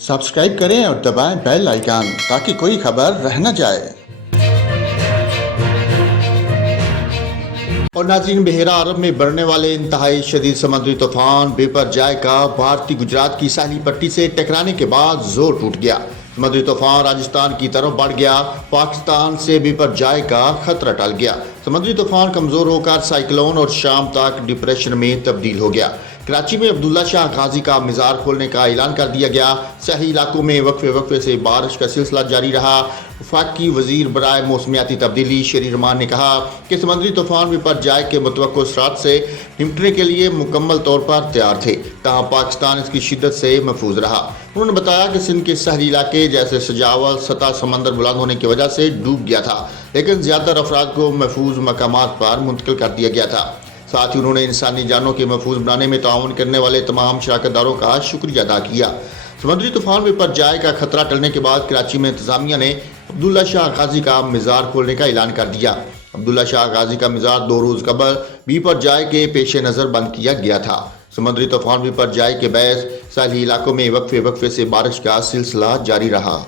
Subscribe करें और दबाएं बेल आइकन ताकि कोई खबर रह न जाए। और नाज़रीन, बहेरा अरब में बढ़ने वाले इंतहाई शदीद समुद्री तूफान बिपरजॉय का भारतीय गुजरात की साहली पट्टी से टकराने के बाद जोर टूट गया। समुद्री तूफान राजस्थान की तरफ बढ़ गया। पाकिस्तान से बिपरजॉय का खतरा टल गया। समुद्री तूफान कमजोर होकर साइक्लोन और शाम तक डिप्रेशन में तब्दील हो गया। कराची में अब्दुल्ला शाह गाजी का मीज़ार खोलने का ऐलान कर दिया गया। शहरी इलाकों में वक्फे से बारिश का सिलसिला जारी रहा। वफाकी वजीर बराए मौसमियाती तब्दीली शेरी रहमान ने कहा कि समुद्री तूफान बिपरजॉय के मुतवक्को असरात से निपटने के लिए मुकम्मल तौर पर तैयार थे, तहाँ पाकिस्तान इसकी शिद्दत से महफूज रहा। उन्होंने बताया कि सिंध के शहरी इलाके जैसे सजावल सतह समंदर बुलंद होने की वजह से डूब गया था, लेकिन ज़्यादातर अफराद को महफूज मकामात पर मुंतकिल कर दिया गया था। साथ ही उन्होंने इंसानी जानों के महफूज बनाने में ताउन करने वाले तमाम शराकतदारों का शुक्रिया अदा किया। समुद्री तूफान बिपरजॉय का खतरा टलने के बाद कराची में इंतजामिया ने अब्दुल्ला शाह गाजी का मीज़ार खोलने का ऐलान कर दिया। अब्दुल्ला शाह गाजी का मीज़ार 2 रोज़ कबल बिपरजॉय के पेश नज़र बंद किया गया था। समुद्री तूफान बिपरजॉय के बायस साहली इलाकों में वक्फे से बारिश का सिलसिला जारी रहा।